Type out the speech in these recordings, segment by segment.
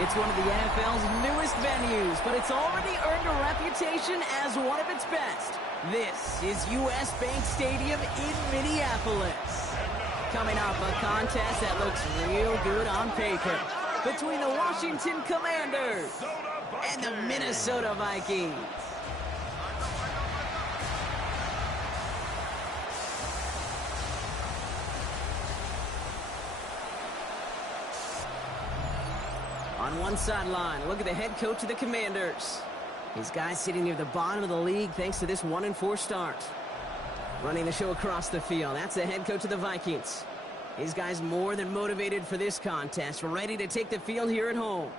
It's one of the NFL's newest venues, but it's already earned a reputation as one of its best. This is U.S. Bank Stadium in Minneapolis. Coming off a contest that looks real good on paper between the Washington Commanders and the Minnesota Vikings. On one sideline, look at the head coach of the Commanders. His guy's sitting near the bottom of the league thanks to this 1-4 start. Running the show across the field, that's the head coach of the Vikings. His guy's more than motivated for this contest, ready to take the field here at home.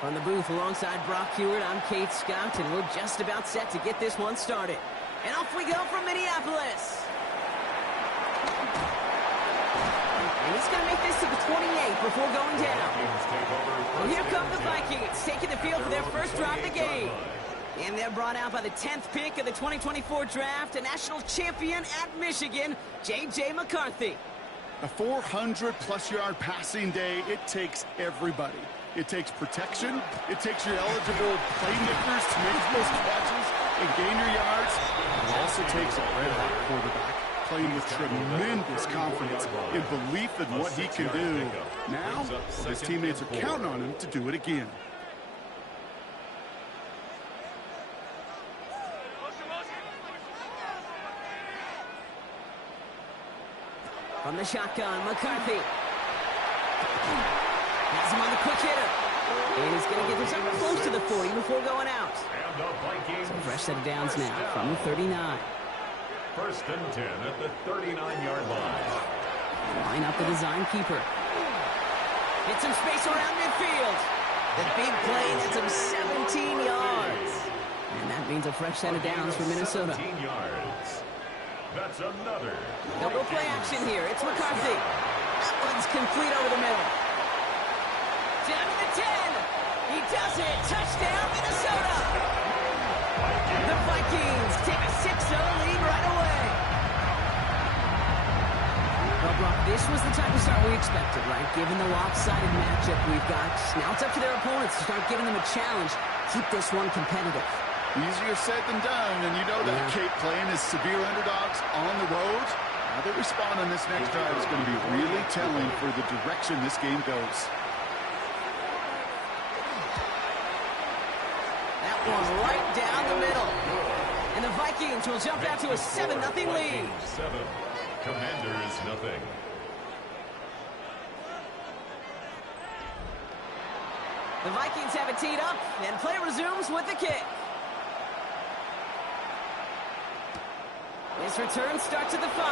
From the booth alongside Brock Hewitt, I'm Kate Scott, and we're just about set to get this one started. And off we go from Minneapolis. And he's going to make this to the 28 before going down. Well, here come the Vikings, taking the field for their first drive of the game. And they're brought out by the 10th pick of the 2024 draft, a national champion at Michigan, J.J. McCarthy. A 400-plus-yard passing day, it takes everybody. It takes protection. It takes your eligible playmakers to make those catches and gain your yards. It also takes a red-hot quarterback playing with tremendous confidence and belief in what he can do. Now, his teammates are counting on him to do it again. From the shotgun, McCarthy. Has him on the quick hitter. And he's going to get this up close to the 40 before going out. So fresh set of downs now from the 39. First and 10 at the 39-yard line. Line up the design keeper. Get some space around midfield. The big play nets him 17 yards. And that means a fresh set of downs for Minnesota. 17 yards. That's another. Double play action here. It's McCarthy. That one's complete over the middle. Down to the 10. He does it. Touchdown, Minnesota. The Vikings take a 6-0 lead right away. Well, Brock, this was the type of start we expected, right? Given the lopsided matchup we've got. Now it's up to their opponents to start giving them a challenge. Keep this one competitive. Easier said than done, and you know that Kate playing as severe underdogs on the road. How they respond on this next drive is going to be really telling for the direction this game goes. That one right down the middle. And the Vikings will jump out to a 7-0 lead. 7. Commanders nothing. The Vikings have it teed up, and play resumes with the kick. His return starts at the 5.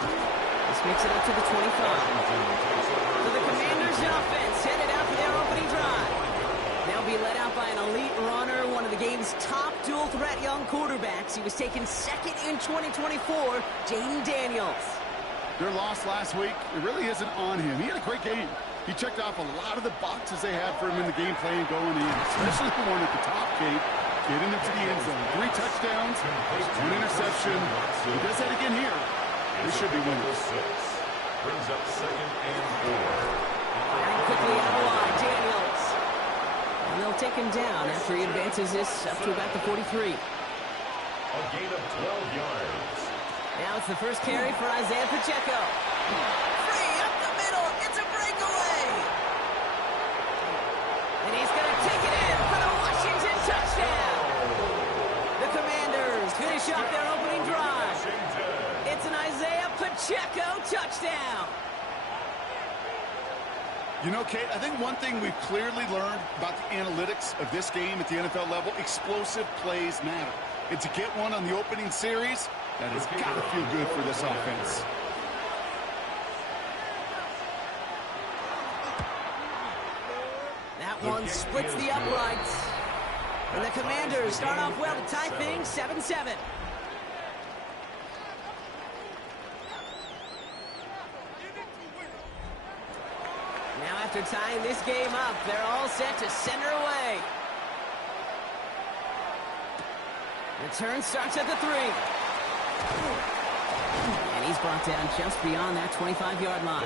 This makes it up to the 25. So the Commanders' offense headed out for their opening drive. They'll be led out by an elite runner, one of the game's top dual-threat young quarterbacks. He was taken second in 2024, Jaden Daniels. Their loss last week, it really isn't on him. He had a great game. He checked off a lot of the boxes they had for him in the game plan going in, especially the one at the top, Kate. Getting them to the end zone. 3 touchdowns, 1 interception. He does that again here. They should be winners. Brings up 2nd and 4. Firing quickly out of the line, Daniels. And they'll take him down after he advances this up to about the 43. A gain of 12 yards. Now it's the first carry for Isaiah Pacheco. Free up the middle. It's a breakaway. And he's going to take it in for the Washington touchdown. The Commanders finish off their opening drive. It's an Isaiah Pacheco touchdown. You know, Kate, I think one thing we've clearly learned about the analytics of this game at the NFL level, explosive plays matter. And to get one on the opening series, that has got to feel good for this offense. That one splits the uprights. And the Commanders start off well to tie things 7-7. Now after tying this game up, they're all set to send her away. Return starts at the 3. And he's brought down just beyond that 25-yard line.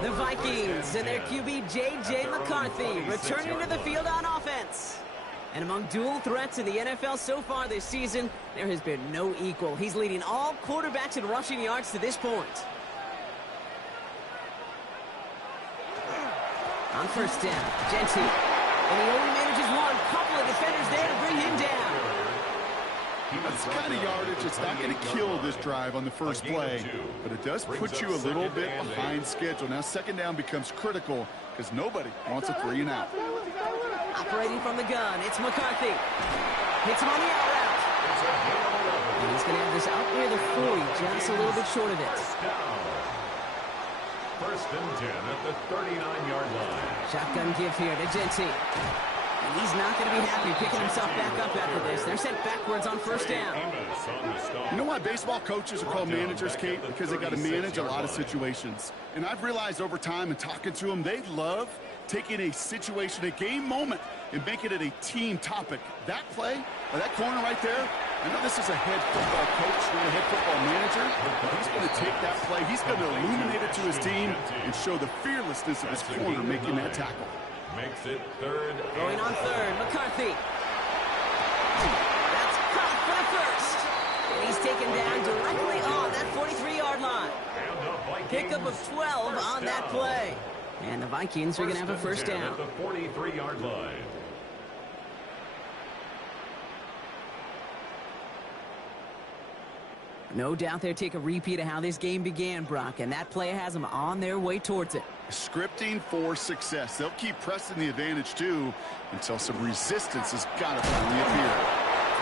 The Vikings and their QB J.J. McCarthy returning to the field on offense. And among dual threats in the NFL so far this season, there has been no equal. He's leading all quarterbacks in rushing yards to this point. On first down, Genty. And he only manages one. Couple of defenders there to bring him down. That's the kind of yardage that's not going to kill this drive on the first play, but it does put you a little bit behind schedule. Now second down becomes critical because nobody wants a 3-and-out. Operating from the gun, it's McCarthy. Hits him on the out route. And he's going to have this out near the 40, just a little bit short of it. First and 10 at the 39-yard line. Shotgun give here to Kinetik. And he's not going to be happy picking himself back up after this. They're sent backwards on first down. You know why baseball coaches are called managers, Kate? Because they got to manage a lot of situations. And I've realized over time and talking to them, they love taking a situation, a game moment, and making it a team topic. That play, or that corner right there, I know this is a head football coach, not a head football manager, but he's going to take that play. He's going to illuminate it to his team and show the fearlessness of his corner making that tackle. Makes it third. Going on third, McCarthy. That's caught for the first. And he's taken down directly on that 43-yard line. Pickup of 12 on that play. And the Vikings are going to have a first down. At the 43-yard line. No doubt they'll take a repeat of how this game began, Brock, and that play has them on their way towards it. Scripting for success. They'll keep pressing the advantage, too, until some resistance has got to finally appear.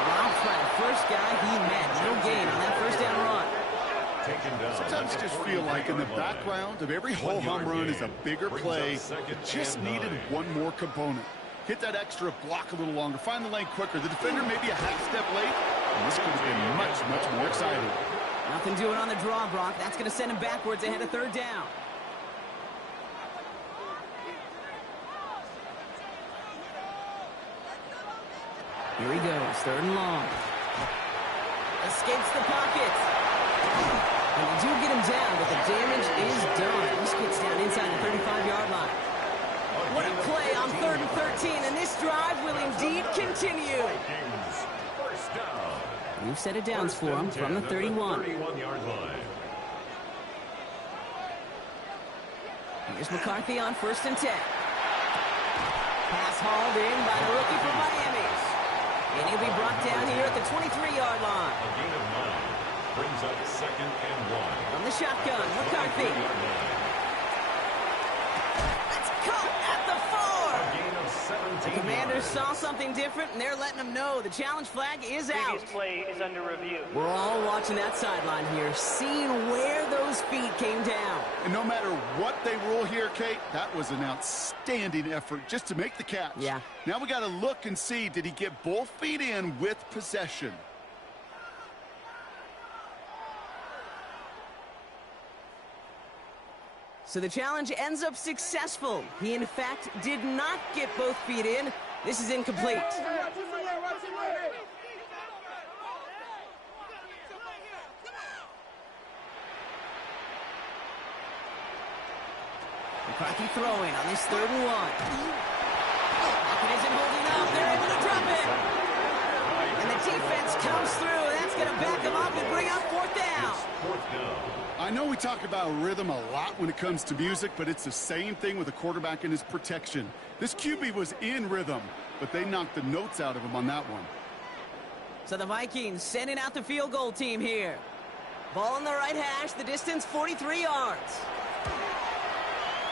Ralph by the first guy he met. No gain on that first down run. Sometimes you just feel like in the background of every ho-hum run is a bigger play. Just needed one more component. Hit that extra block a little longer. Find the lane quicker. The defender may be a half step late. And this could have been much, much more exciting. Nothing doing on the draw, Brock. That's going to send him backwards ahead of third down. Here he goes, third and long. Escapes the pocket. And they do get him down, but the damage is done. This gets down inside the 35-yard line. What a play on 3rd and 13, and this drive will indeed continue. New set of downs for him from the 31. 31-yard line. Here's McCarthy on 1st and 10. Pass hauled in by the rookie from Miami. And he'll be brought down here at the 23-yard line. A gain of 9 brings up 2nd and 1. From the shotgun, McCarthy. That's caught at the 4. Gain of 17. The Commanders saw something different, and they're letting them know the challenge flag is out. Previous play is under review. We're all watching that sideline here, seeing where those feet came down. And no matter what they rule here, Kate, that was an outstanding effort just to make the catch. Yeah. Now we got to look and see, did he get both feet in with possession? So the challenge ends up successful. He, in fact, did not get both feet in. This is incomplete. McCarthy throwing on this 3rd and 1. Pocket isn't holding up. They're able to drop it. And the defense comes through. That's going to back them up and bring up 4th down. 4th down. I know we talk about rhythm a lot when it comes to music, but it's the same thing with a quarterback and his protection. This QB was in rhythm, but they knocked the notes out of him on that one. So the Vikings sending out the field goal team here. Ball in the right hash, the distance 43 yards.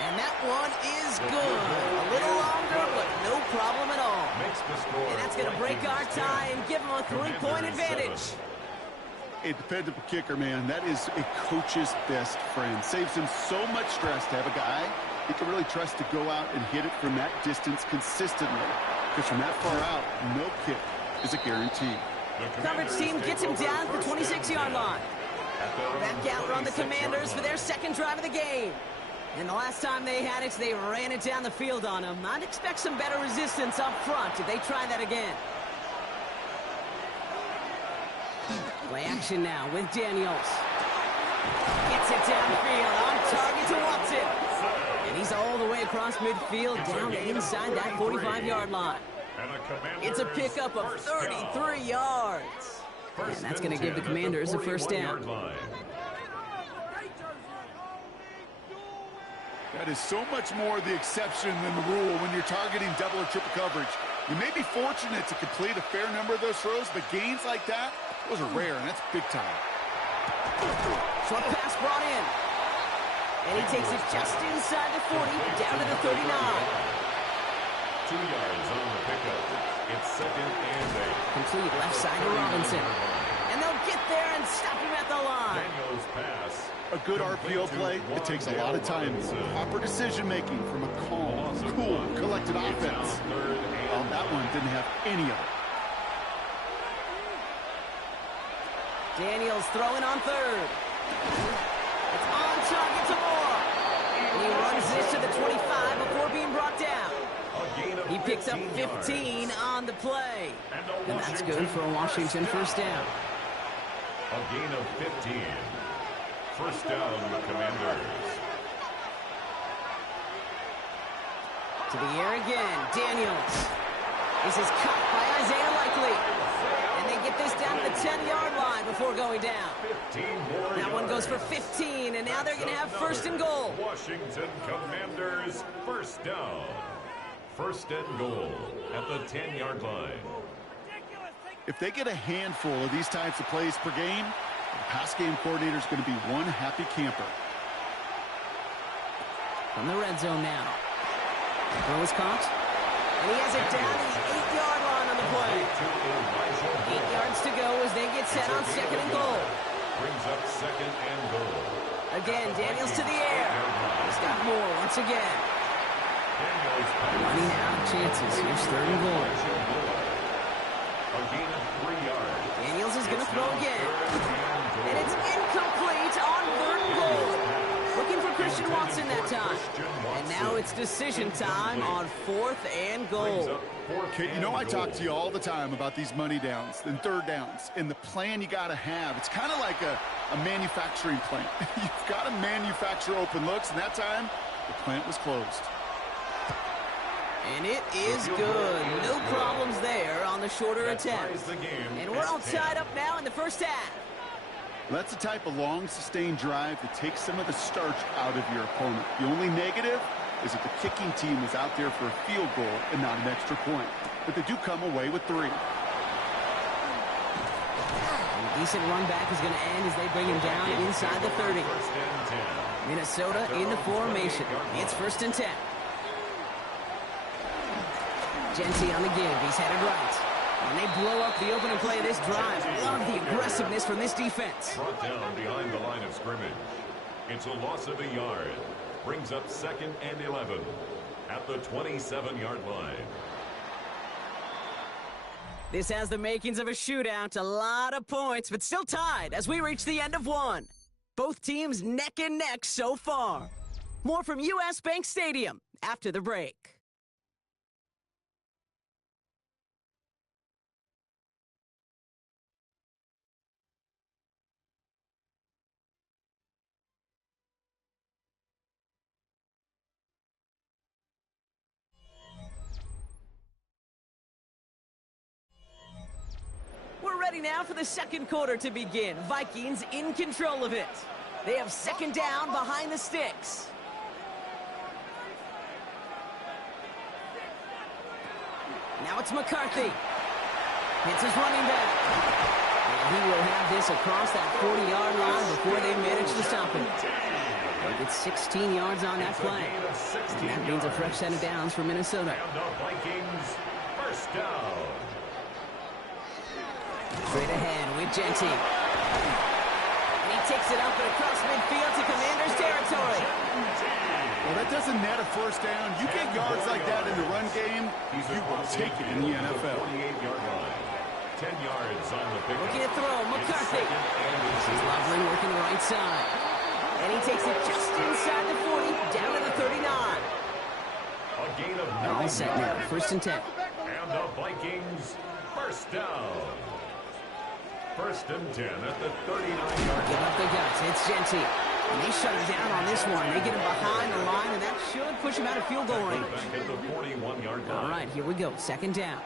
And that one is good. A little longer, but no problem at all. And that's going to break our tie and give them a 3-point advantage. A dependable kicker, man, that is a coach's best friend. Saves him so much stress to have a guy he can really trust to go out and hit it from that distance consistently. Because from that far out, no kick is a guarantee. Coverage team gets him down at the 26-yard line. Back out run the Commanders for their 2nd drive of the game. And the last time they had it, they ran it down the field on him. I'd expect some better resistance up front if they try that again. Play action now with Daniels. Gets it downfield on target to Watson. And he's all the way across midfield down inside that 45-yard line. It's a pickup of 33 yards. And that's going to give the Commanders a first down. That is so much more the exception than the rule when you're targeting double or triple coverage. You may be fortunate to complete a fair number of those throws, but gains like that, those are rare, and that's big time. Short pass brought in. And he takes it just inside the 40, down to the 39. 2 yards on the pickup. It's 2nd and 8. Complete left side to Robinson. And they'll get get there and stop him at the line. Daniels pass. A good RPO play, it takes a lot of time. Proper decision-making from a calm, cool, collected offense. Well, that one didn't have any of it. Daniels throwing on third. It's on target to Moore. And he runs this to the 25 before being brought down. He picks up 15 on the play. And that's good for a Washington first down. A gain of 15. First down, the Commanders. To the air again, Daniels. This is cut by Isaiah Likely. And they get this down to the 10-yard line before going down. 15 more That one goes for yards. 15, and now they're going to have first and goal. Washington Commanders, first down. First and goal at the 10-yard line. If they get a handful of these types of plays per game, the pass game coordinator is going to be one happy camper. From the red zone now. Throw is caught. And he has it down to the 8-yard line on the play. 8 yards to go as they get set on second and goal. Brings up second and goal. Again, Daniels to the air. He's got more once again. Running out of chances. Here's third and goal. A gain of 3 yards. Daniels is going to throw again. And it's incomplete on third and goal. Looking for Christian Watson that time. And now it's decision time on fourth and goal. Okay, you know I talk to you all the time about these money downs and third downs and the plan you got to have. It's kind of like a manufacturing plant. You've got to manufacture open looks, and that time the plant was closed. And it is good. No problems there on the shorter attempt. And we're all tied up now in the first half. That's the type of long, sustained drive that takes some of the starch out of your opponent. The only negative is that the kicking team is out there for a field goal and not an extra point. But they do come away with 3. And a decent run back is going to end as they bring him down inside the 30. Minnesota in the formation. It's first and 10. Genty on the give. He's headed right. And they blow up the opening play of this drive. Love the aggressiveness from this defense. Brought down behind the line of scrimmage. It's a loss of a yard. Brings up second and 11 at the 27-yard line. This has the makings of a shootout. A lot of points, but still tied as we reach the end of one. Both teams neck and neck so far. More from U.S. Bank Stadium after the break. We're ready now for the second quarter to begin. Vikings in control of it. They have second down behind the sticks. Now it's McCarthy. It's his running back. And he will have this across that 40-yard line before they manage to stop him. They get 16 yards on that play. And that means a fresh set of downs for Minnesota. And the Vikings, first down. Straight ahead with Genty. And he takes it up and across midfield to Commanders territory. Well, that doesn't net a first down. You get yards like that in the run game, you will take it in the NFL. 48-yard line. 10 yards on the pickup. Looking to throw, McCarthy. Loveland working the right side. And he takes it just inside the 40, down to the 39. A gain of 9 All set now, first and 10. And the Vikings, first down. First and 10 at the 39-yard Give line. up the guts, it's Genty. And they shut him down on this one. They get him behind the line, and that should push him out of field goal range. Back at the 41-yard line. All right, here we go, second down.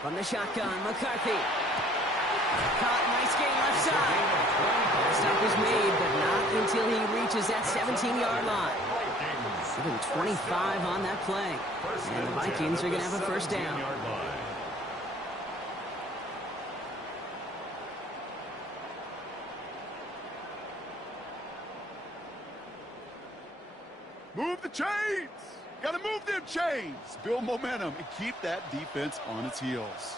From the shotgun, McCarthy. Caught, nice game left side. Stop was made, but not until he reaches that 17-yard line. Even 25 on that play. And the Vikings are going to have a first down. Move the chains! Got to move them chains! Build momentum and keep that defense on its heels.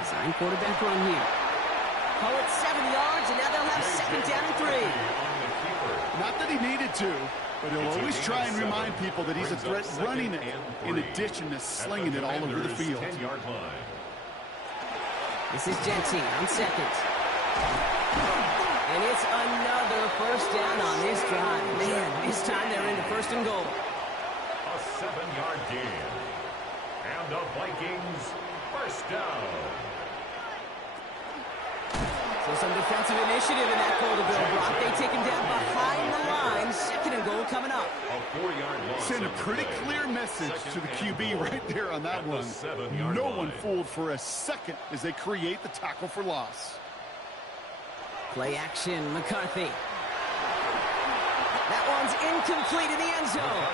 Design quarterback run here. Call it 7 yards, and now they'll have second down and 3. Not that he needed to, but he'll always try and remind people that he's a threat running it, in addition to slinging it all over the field. This is Genty on second. And it's another first down on this drive. Man, this time they're into first and goal. A 7-yard gain. And the Vikings first down. So some defensive initiative in that goal to go, Brock. They take him down behind the line. Second and goal coming up. A 4-yard loss. Send a pretty clear message to the QB right there on that one. No one fooled for a second as they create the tackle for loss. Play action, McCarthy. That one's incomplete in the end zone.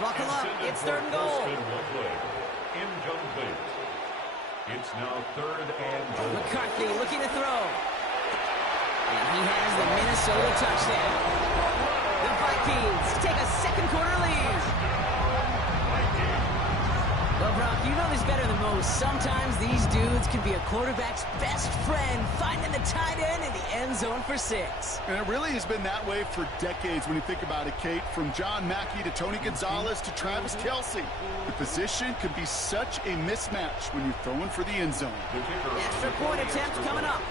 Buckle up, it's third and goal. Incomplete. It's now third and goal. McCarthy looking to throw. And he has the Minnesota touchdown. The Vikings take a second quarter lead. Well, Brock, you know this better than most. Sometimes these dudes can be a quarterback's best friend, finding the tight end in the end zone for 6. And it really has been that way for decades when you think about it, Kate. From John Mackey to Tony Gonzalez to Travis Kelce. The position can be such a mismatch when you're throwing for the end zone. Extra point attempt coming up.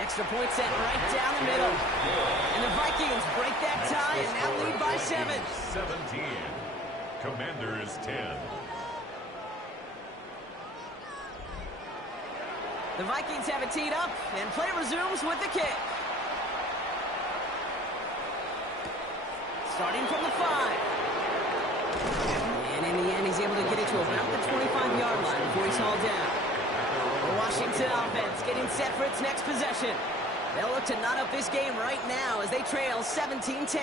Extra point set right down the middle. And the Vikings break that tie and now lead by 7. 17. Commanders 10. The Vikings have it teed up, and play resumes with the kick. Starting from the 5. And in the end, he's able to get it to about the 25-yard line before he's hauled down. The Washington offense getting set for its next possession. They'll look to knot up this game right now as they trail 17-10.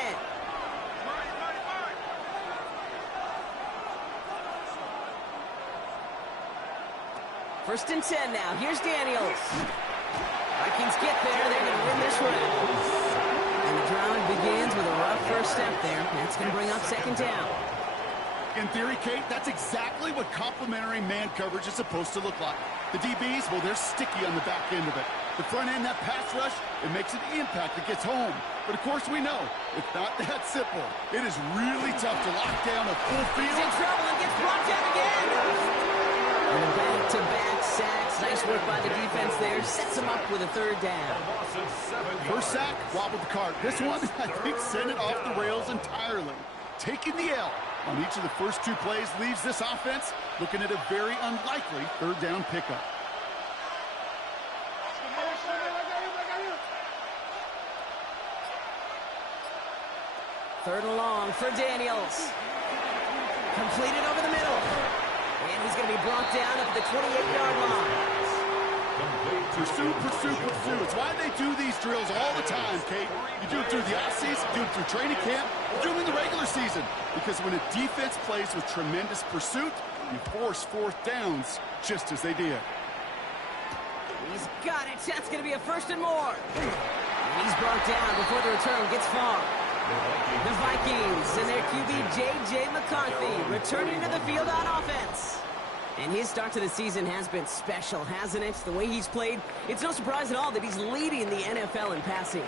First and 10 now. Here's Daniels. Vikings get there. They're going to win this round. And the drive begins with a rough first step there. That's going to bring up second down. In theory, Kate, that's exactly what complementary man coverage is supposed to look like. The DBs, well, they're sticky on the back end of it. The front end, that pass rush, it makes an impact. It gets home. But, of course, we know it's not that simple. It is really tough to lock down a full field. He's in trouble and gets brought down again. And a back-to-back sacks. Nice work by the defense there. Sets him up with a third down. First sack, wobbled the cart. This one, I think, sent it off the rails entirely. Taking the L on each of the first 2 plays leaves this offense looking at a very unlikely third down pickup. Third and long for Daniels. Completed over the middle. And he's going to be brought down at the 28-yard line. Pursue, pursue, pursue. It's why they do these drills all the time, Kate. You do it through the offseason, you do it through training camp, you do it in the regular season. Because when a defense plays with tremendous pursuit, you force fourth downs just as they did. He's got it. That's going to be a first and more. And he's brought down before the return gets far. The Vikings and their QB J.J. McCarthy returning to the field on offense. And his start to the season has been special, hasn't it? The way he's played, it's no surprise at all that he's leading the NFL in passing.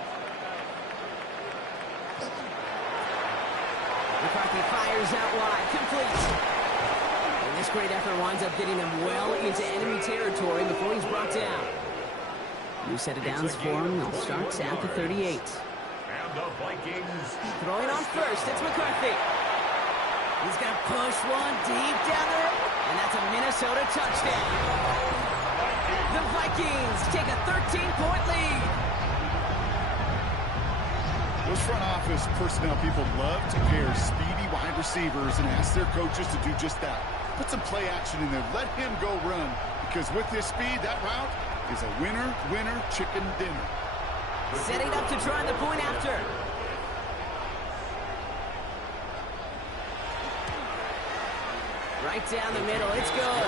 McCarthy fires out wide, complete. And this great effort winds up getting him well into enemy territory before he's brought down. New set of downs for him. He'll start at the 38. And the Vikings throwing on first, it's McCarthy. He's going to push one deep down the road, and that's a Minnesota touchdown. The Vikings take a 13-point lead. Those front office personnel people love to pair speedy wide receivers and ask their coaches to do just that. Put some play action in there. Let him go run, because with his speed, that route is a winner, winner, chicken dinner. Setting up to try the point after. Right down the middle, it's good.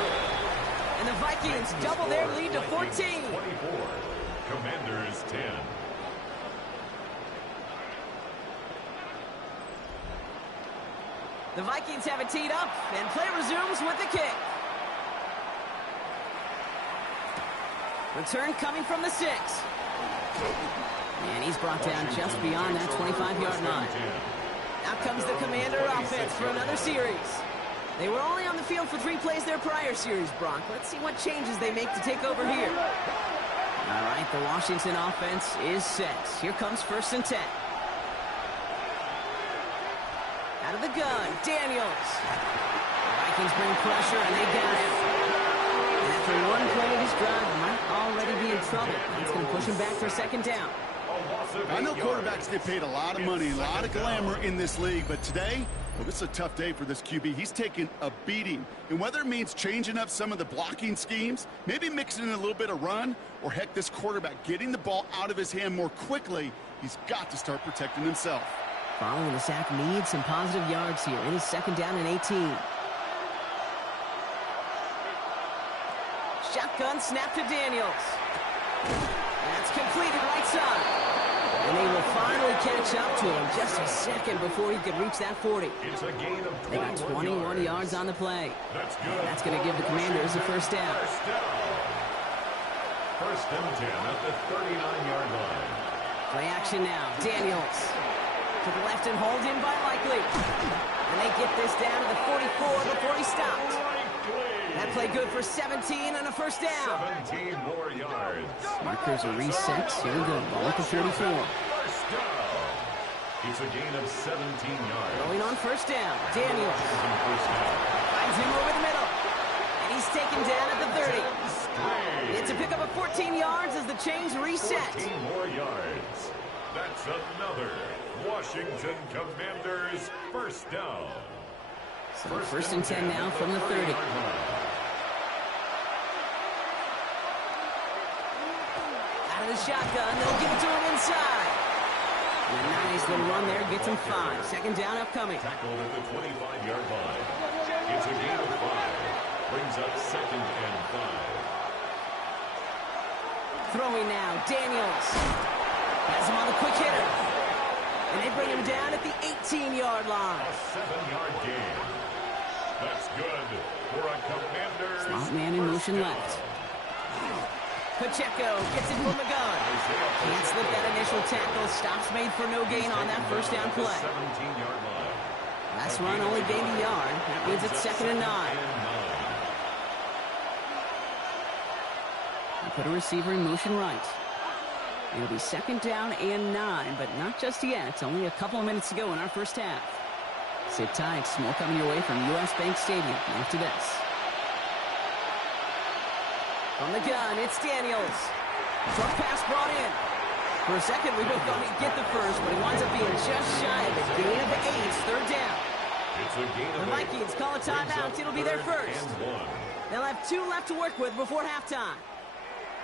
And the Vikings double their lead to 14. 24, Commanders 10. The Vikings have it teed up, and play resumes with the kick. Return coming from the 6. And he's brought down just beyond that 25-yard line. Out comes the Commander offense for another series. They were only on the field for 3 plays their prior series, Brock. Let's see what changes they make to take over here. All right, the Washington offense is set. Here comes 1st and 10. Out of the gun, Daniels. The Vikings bring pressure, and they got him. And after one play of his drive, might already be in trouble. That's going to push him back for 2nd down. I know quarterbacks get paid a lot of money, a lot of glamour in this league, but today, well, this is a tough day for this QB. He's taken a beating. And whether it means changing up some of the blocking schemes, maybe mixing in a little bit of run, or heck, this quarterback getting the ball out of his hand more quickly, he's got to start protecting himself. Following the sack needs some positive yards here. It is 2nd down and 18. Shotgun snap to Daniels. That's completed right side. And they will finally catch up to him just a second before he could reach that 40. It's a gain of 21 They got 21 yards on the play. That's good. That's going to give the Commanders a 1st down. 1st and 10 at the 39-yard line. Play action now. Daniels to the left and hauled in by Likely. And they get this down to the 44 before he stopped. That play good for 17 and a 1st down. 17 more yards. Markers are reset. Here we go. Ball at the 44. 1st down. It's a gain of 17 yards. Going on 1st down. Daniels First down. finds him over the middle. And he's taken down at the 30. It's a pickup of 14 yards as the chains reset. 14 more yards. That's another Washington Commanders 1st down. So 1st and 10 now from the 30. Out of the shotgun, they'll give it to him inside. And a nice little run there, gets him 5. 2nd down upcoming. Tackled at the 25-yard line. It's a gain of 5. Brings up 2nd and 5. Throwing now, Daniels. Has him on the quick hitter. And they bring him down at the 18-yard line. A 7-yard gain. That's good for a Commanders. Slot man in motion left. Pacheco gets it from the gun. Can't slip that initial tackle. Stops made for no gain on that 1st down play. 17-yard line. Last run only gained a yard. That means it's 2nd and 9. You put a receiver in motion right. It'll be 2nd down and 9, but not just yet. It's only a couple of minutes to go in our 1st half. Sit tight. More coming your way from U.S. Bank Stadium after this. From the gun, it's Daniels. Short pass brought in. For a second, we both thought he'd get the 1st, but he winds up being just shy of a gain of 8. 3rd down. It's a gain of 8. The Vikings call a timeout. It'll be their 1st. And 1. They'll have 2 left to work with before halftime.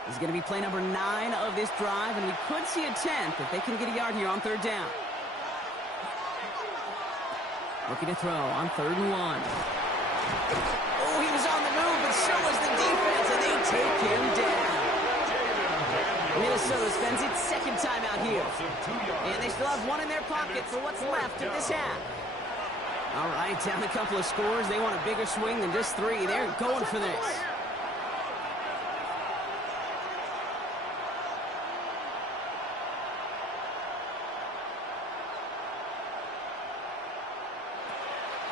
This is going to be play number 9 of this drive, and we could see a 10th if they can get a yard here on 3rd down. Looking to throw on 3rd and 1. Oh, he was on the move, but so was the defense, and they take him down. Minnesota spends its 2nd time out here. And they still have 1 in their pocket for what's left of this half. All right, down a couple of scores. They want a bigger swing than just 3. They're going for this.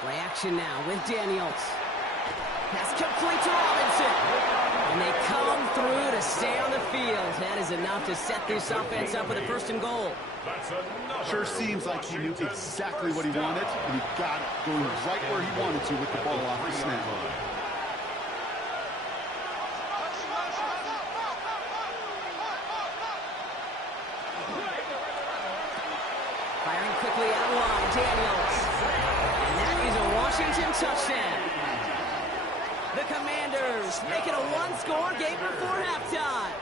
Play action now with Daniels. Pass complete to Robinson. And they come through to stay on the field. That is enough to set this offense up with a 1st and goal. Sure seems like he knew exactly what he wanted, and he got it, going right where he wanted to with the ball off the snap. Firing quickly out of line, Daniels. And that is a Washington touchdown. The Commanders make it a 1-score game before halftime.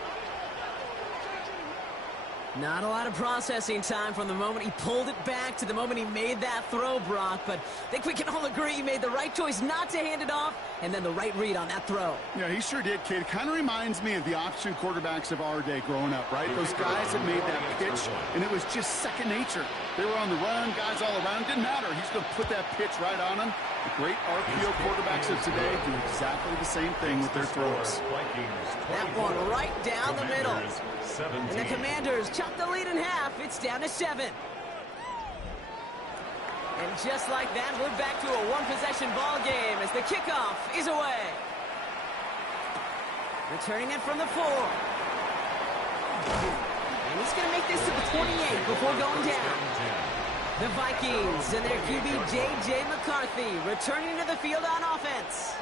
Not a lot of processing time from the moment he pulled it back to the moment he made that throw, Brock. But I think we can all agree he made the right choice not to hand it off, and then the right read on that throw. Yeah, he sure did, kid. It kind of reminds me of the option quarterbacks of our day growing up, right? Those guys that made that pitch, and it was just second nature. They were on the run, guys all around. Didn't matter. He's going to put that pitch right on them. The great RPO quarterbacks of today do exactly the same thing with their throws. That one right down the middle. And the Commanders chop the lead in half. It's down to 7. And just like that, we're back to a one-possession ball game as the kickoff is away. Returning it from the 4. And he's going to make this to the 28 before going down. The Vikings and their QB J.J. McCarthy returning to the field on offense.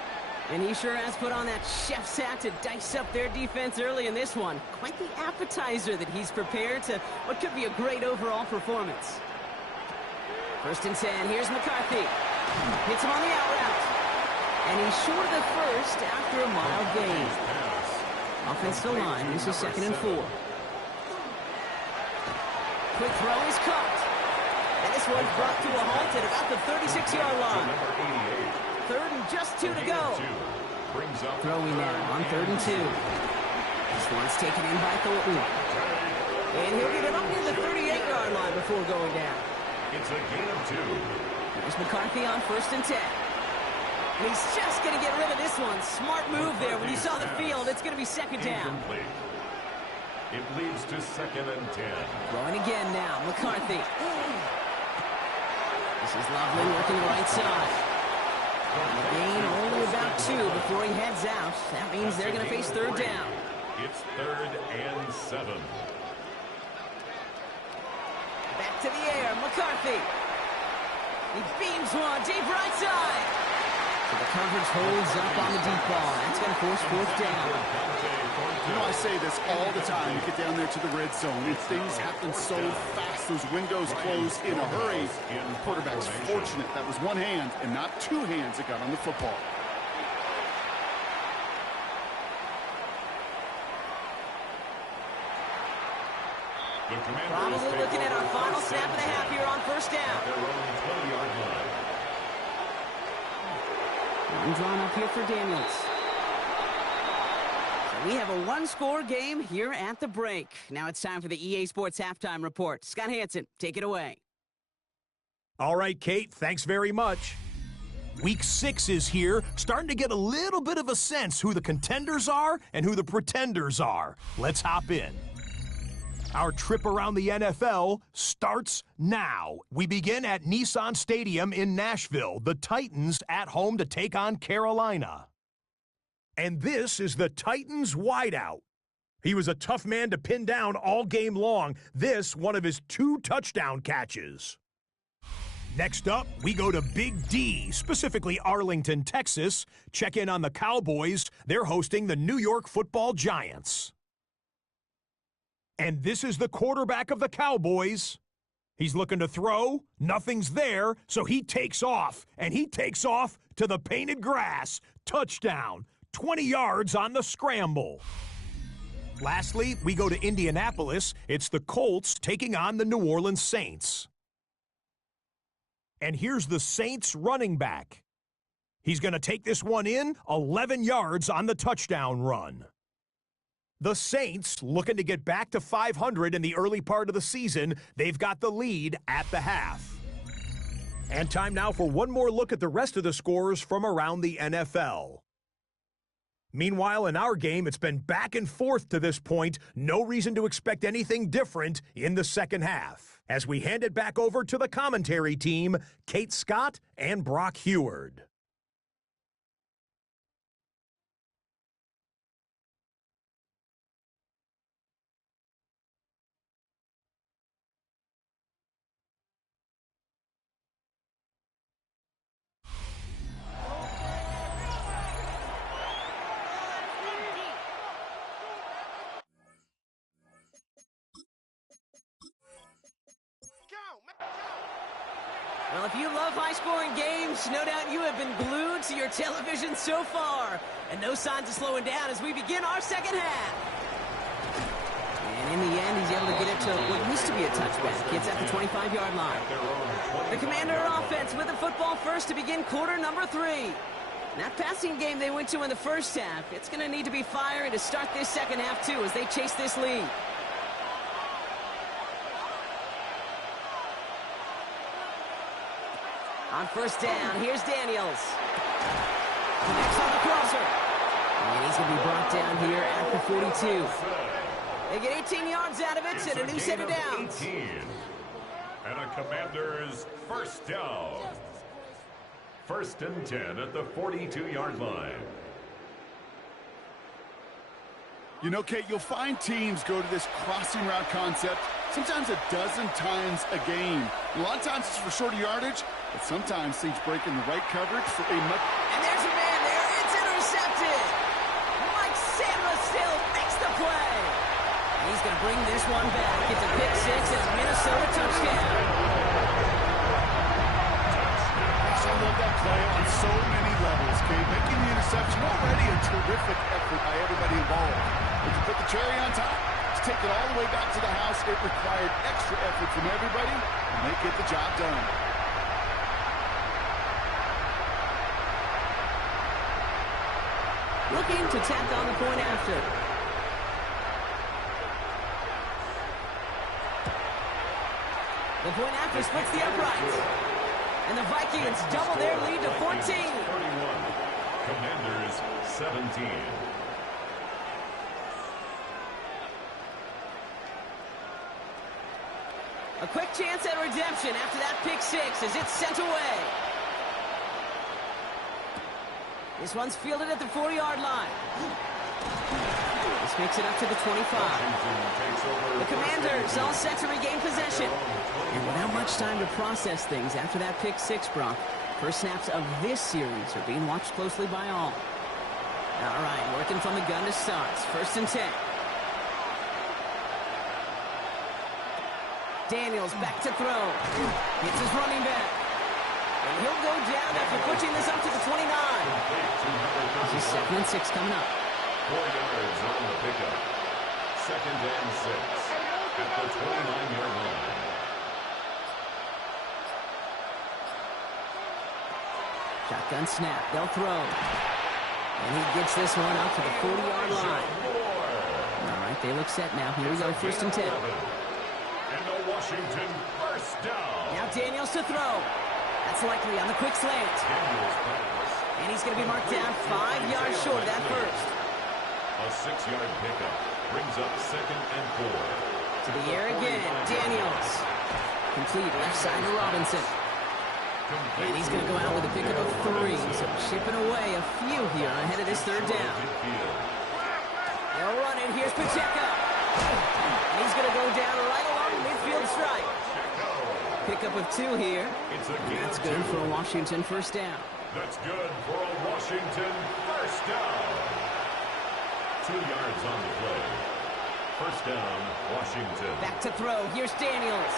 And he sure has put on that chef's hat to dice up their defense early in this one. Quite the appetizer that he's prepared to what could be a great overall performance. 1st and 10. Here's McCarthy. Hits him on the out route. And he's short of the first after a mild gain. Offensive line. This is 2nd and 4. Quick throw is caught. And this one's brought to a halt at about the 36-yard line. 3rd and just 2 to go. Throwing now on 3rd and 2. This one's taken in by Thornton. And he'll get it up near the 38-yard line before going down. It's a gain of 2. Here's McCarthy on 1st and 10. And he's just going to get rid of this one. Smart move there. When you saw the field, it's going to be 2nd down. It leads to 2nd and 10. Throwing again now. McCarthy. This is Loveland working the right side. And the gain only about 2 before he heads out. That means they're going to face 3rd down. It's 3rd and 7. Back to the air, McCarthy. He beams one, deep right side. So the coverage holds up on the deep ball. That's going to force 4th down. You know, I say this all the time. You get down there to the red zone, and things happen so fast. Those windows close in a hurry. And the quarterback's fortunate. That was one hand and not 2 hands that got on the football. Probably looking at our final snap of the half here on 1st down. One drawn up here for Daniels. So we have a 1-score game here at the break. Now it's time for the EA Sports Halftime Report. Scott Hansen, take it away. All right, Kate, thanks very much. Week 6 is here, starting to get a little bit of a sense who the contenders are and who the pretenders are. Let's hop in. Our trip around the NFL starts now. We begin at Nissan Stadium in Nashville. The Titans at home to take on Carolina. And this is the Titans wideout. He was a tough man to pin down all game long. This, one of his 2 touchdown catches. Next up, we go to Big D, specifically Arlington, Texas. Check in on the Cowboys. They're hosting the New York Football Giants. And this is the quarterback of the Cowboys. He's looking to throw. Nothing's there, so he takes off. And he takes off to the painted grass. Touchdown. 20 yards on the scramble. Lastly, we go to Indianapolis. It's the Colts taking on the New Orleans Saints. And here's the Saints running back. He's going to take this one in, 11 yards on the touchdown run. The Saints, looking to get back to 500 in the early part of the season, they've got the lead at the half. And time now for one more look at the rest of the scores from around the NFL. Meanwhile, in our game, it's been back and forth to this point. No reason to expect anything different in the second half. As we hand it back over to the commentary team, Kate Scott and Brock Heward. Well, if you love high-scoring games, no doubt you have been glued to your television so far. And no signs of slowing down as we begin our second half. And in the end, he's able to get it to what used to be a touchback. Gets at the 25-yard line. The Commander offense with the football first to begin quarter number 3. That passing game they went to in the first half, it's going to need to be fiery to start this second half, too, as they chase this lead. On first down, here's Daniels. Connects on the crosser. And he's going to be brought down here at the 42. They get 18 yards out of it and a new set of downs. 18. And a Commander's first down. First and 10 at the 42-yard line. You know, Kate, you'll find teams go to this crossing route concept sometimes a dozen times a game. A lot of times it's for shorter yardage, but sometimes teams break in the right coverage for a much... And there's a man there. It's intercepted. Mike Samba still makes the play. He's going to bring this one back. It's a pick six and a Minnesota touchdown. I love that play on so many levels, Kate. Making the interception already a terrific effort by everybody involved. But to put the cherry on top, to take it all the way back to the house, it required extra effort from everybody, and they get the job done. Looking to tack on the point after. The point after splits the uprights. And the Vikings double their lead to 14. 31. Commanders 17. A quick chance at redemption after that pick six as it's sent away. This one's fielded at the 40-yard line. This makes it up to the 25. The Commanders all set to regain possession. And without much time to process things after that pick six, Brock, first snaps of this series are being watched closely by all. All right, working from the gun to start. First and 10. Daniels back to throw. Hits his running back. And he'll go down after pushing this up to the 29. This is 2nd and 6 coming up. 4 yards on the pickup. 2nd and 6 at the 29-yard line. Shotgun snap. They'll throw. And he gets this one up to the 40-yard line. All right, they look set now. Here we go, 1st and 10. And the Washington first down. Now Daniels to throw. That's likely on the quick slant. And he's going to be marked down 5 yards short of that first. A 6-yard pickup brings up 2nd and 4. To the air again, Daniels. Complete left side to Robinson. And he's going to go out with a pickup of 3. So chipping away a few here ahead of this 3rd down. They'll run it. Here's Pacheco. And he's going to go down right along the midfield stripe. Pickup of 2 here. And that's good for a Washington first down. That's good for a Washington first down. 2 yards on the play. First down, Washington. Back to throw. Here's Daniels.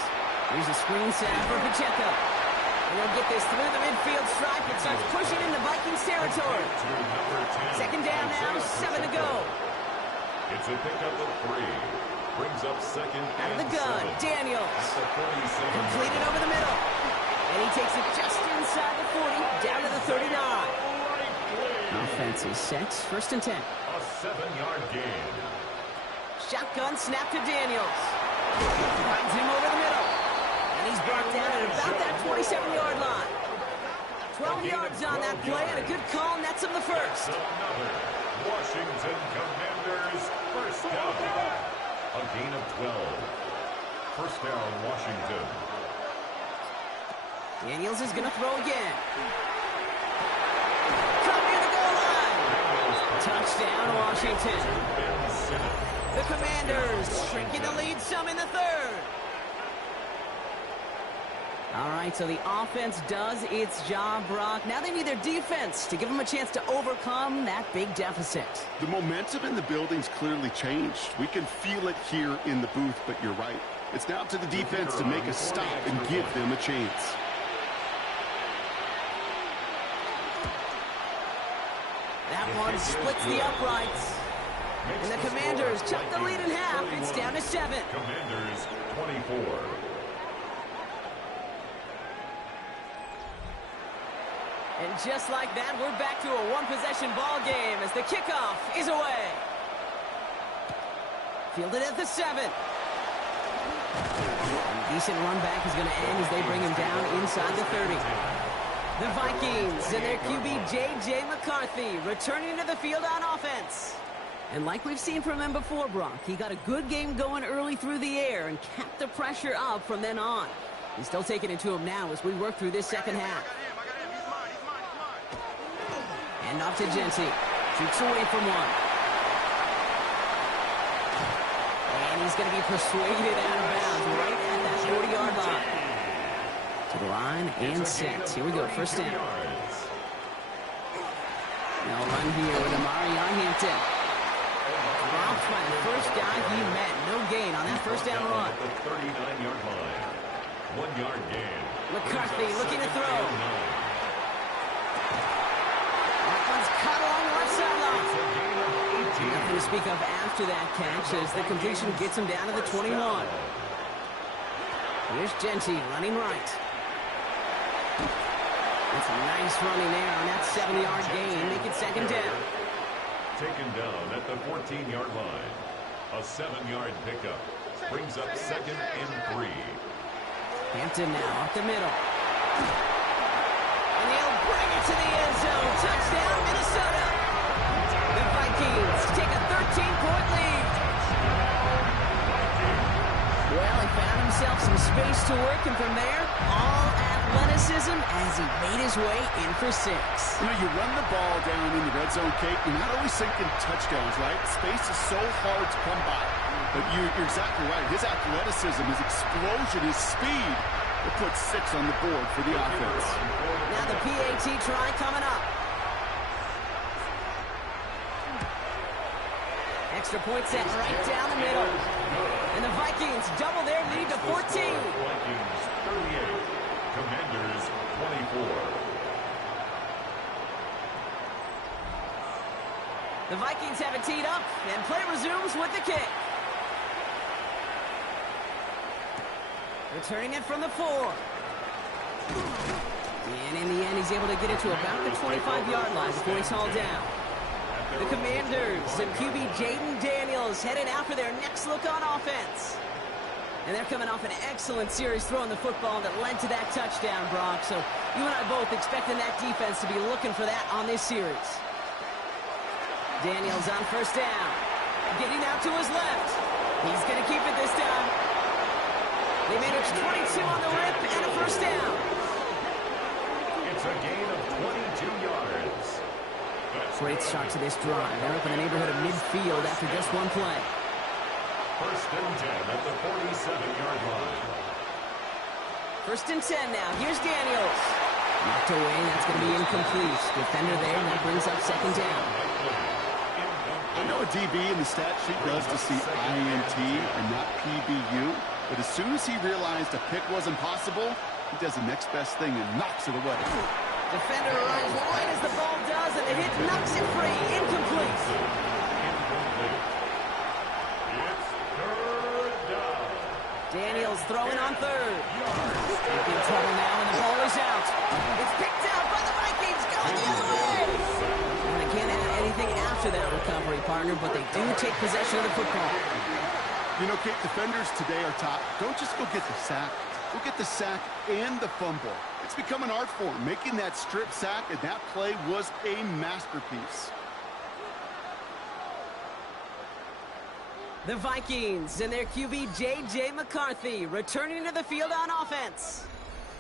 Here's a screen set for Pacheco. And they'll get this through the midfield stripe. It starts pushing into Vikings territory. 2nd down now, 7 to go. It's a pickup of 3. Brings up 2nd out of the gun, 7. Daniels. Completed over the middle. And he takes it just inside the 40, down to the 39. Offense is set, 1st and 10. A 7-yard gain. Shotgun snap to Daniels. Finds him over the middle. And he's brought down at about that 27-yard line. 12 yards on that play and a good call, nets him the first. Another Washington Commanders first down. A gain of 12. First down, Washington. Daniels is going to throw again. Come near the goal line. Touchdown, Washington. The Commanders shrinking the lead some in the 3rd. All right, so the offense does its job, Brock. Now they need their defense to give them a chance to overcome that big deficit. The momentum in the building's clearly changed. We can feel it here in the booth, but you're right. It's now to the defense to make a stop and give them a chance. That one splits the uprights. And the Commanders cut the lead in half. It's down to 7. Commanders 24. And just like that, we're back to a one-possession ball game as the kickoff is away. Fielded at the 7. And a decent run back is going to end as they bring him down inside the 30. The Vikings and their QB J.J. McCarthy returning to the field on offense. And like we've seen from him before, Brock, he got a good game going early through the air and kept the pressure up from then on. He's still taking it to him now as we work through this second half. And off to Genty. Shoots away from one. And he's going to be persuaded out of bounds right at that 40-yard line. To the line and set. Here we go, first down. No run here with Amari Hampton. Dropped by the first guy he met. No gain on that first down run. The 39-yard line. 1 yard gain. McCarthy looking to throw. That one's cut along the left sideline. Nothing to speak of after that catch as the completion gets him down to the 21. Here's Genty running right. That's a nice running there on that 7-yard gain. Make it second down. Taken down at the 14-yard line. A 7-yard pickup brings up second and 3. Hampton now up the middle. And he'll bring it to the end zone. Touchdown, Minnesota. The Vikings take a 13-point lead. Well, he found himself some space to work, and from there, all athleticism as he made his way in for 6. You know, you run the ball down in the red zone, Kate, you're not always thinking touchdowns, right? Space is so hard to come by. But you're exactly right. His athleticism, his explosion, his speed will put 6 on the board for the offense. Now the PAT try coming up. Extra point set right down the middle. And the Vikings double their lead to 14. Vikings 38, Commanders 24. The Vikings have it teed up, and play resumes with the kick. Returning it from the 4. And in the end, he's able to get it to about the 25-yard line before he's hauled down. The Commanders and QB Jaden Daniels headed out for their next look on offense. And they're coming off an excellent series throwing the football that led to that touchdown, Brock. So you and I both expecting that defense to be looking for that on this series. Daniels on first down. Getting out to his left. He's going to keep it this time. They managed 22 on the rip and a first down. It's a gain of 22 yards. Great start to this drive. They're up in the neighborhood of midfield after just one play. First and 10 at the 47-yard line. First and 10 now. Here's Daniels. Knocked away. That's going to be incomplete. Defender there, and that brings up second down. I know a DB in the stat sheet loves to see INT and not PBU, but as soon as he realized a pick wasn't possible, he does the next best thing and knocks it away. Defender runs right as the ball does, and the hit knocks it free. Incomplete. It's third down. Daniels throwing on third. Deep in trouble now, and the ball is out. It's picked out by the Vikings, going the other way. And they can't add anything after that recovery, partner, but they do take possession of the football. You know, Kate, defenders today are top. Don't just go get the sack. Go get the sack and the fumble. It's become an art form. Making that strip sack and that play was a masterpiece. The Vikings and their QB J.J. McCarthy returning to the field on offense.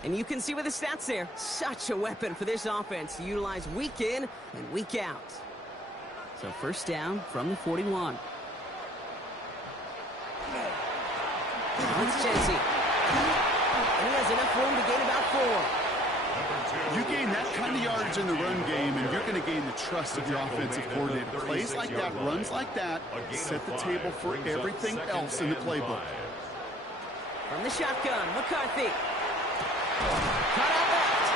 And you can see with the stats there, such a weapon for this offense to utilize week in and week out. So first down from the 41. Now it's Genty. And he has enough room to gain about 4. You gain that kind of yardage in the run game, and you're going to gain the trust of your offensive coordinator. Plays like that, runs like that, set the table for everything else in the playbook. From the shotgun, McCarthy. Cut out left.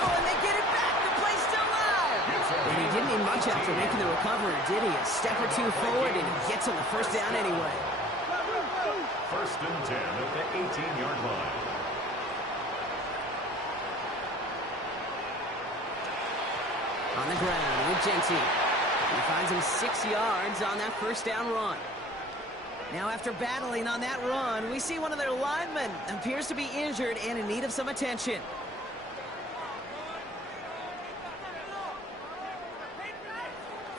Oh, and they get it back. The play's still live. And he didn't need much after making the recovery, did he? A step or two forward, and he gets on the first down anyway. First and 10 at the 18-yard line. On the ground with Genty. He finds him 6 yards on that first down run. Now after battling on that run, we see one of their linemen appears to be injured and in need of some attention.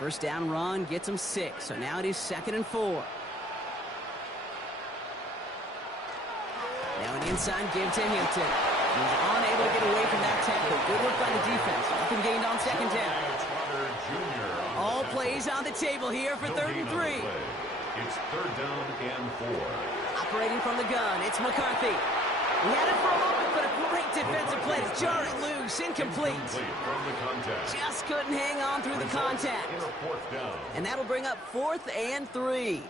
First down run gets him 6, so now it is 2nd and 4. Now an inside give to Hampton. He's unable to get away from that tackle. Good work by the defense. Nothing gained on 2nd down. All plays on the table here for 3rd and 3. It's 3rd down and 4. Operating from the gun, it's McCarthy. He had it for a moment, but a great defensive play to jar it loose. Incomplete. From the contact. Just couldn't hang on through the contact. In a 4th down. And that'll bring up 4th and 3.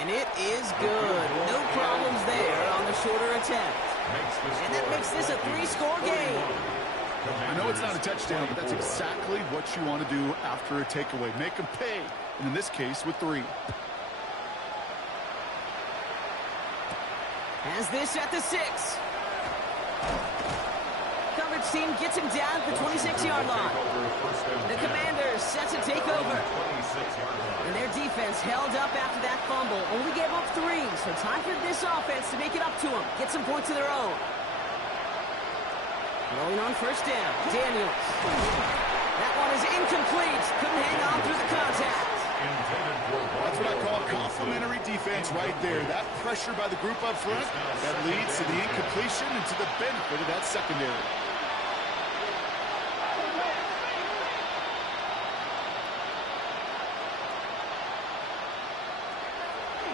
And it is good. No problems there on the shorter attempt. And that makes this a 3-score game. I know it's not a touchdown, but that's exactly what you want to do after a takeaway. Make them pay, and in this case, with 3. Has this at the 6. Coverage team gets him down at the 26-yard line. The Commanders set to take over. And their defense held up after that fumble. Only gave up 3, so time for this offense to make it up to them. Get some points of their own. Rolling on first down, Daniels. That one is incomplete. Couldn't hang on through the contact. That's what I call complimentary defense right there. That pressure by the group up front, that leads to the incompletion and to the benefit of that secondary.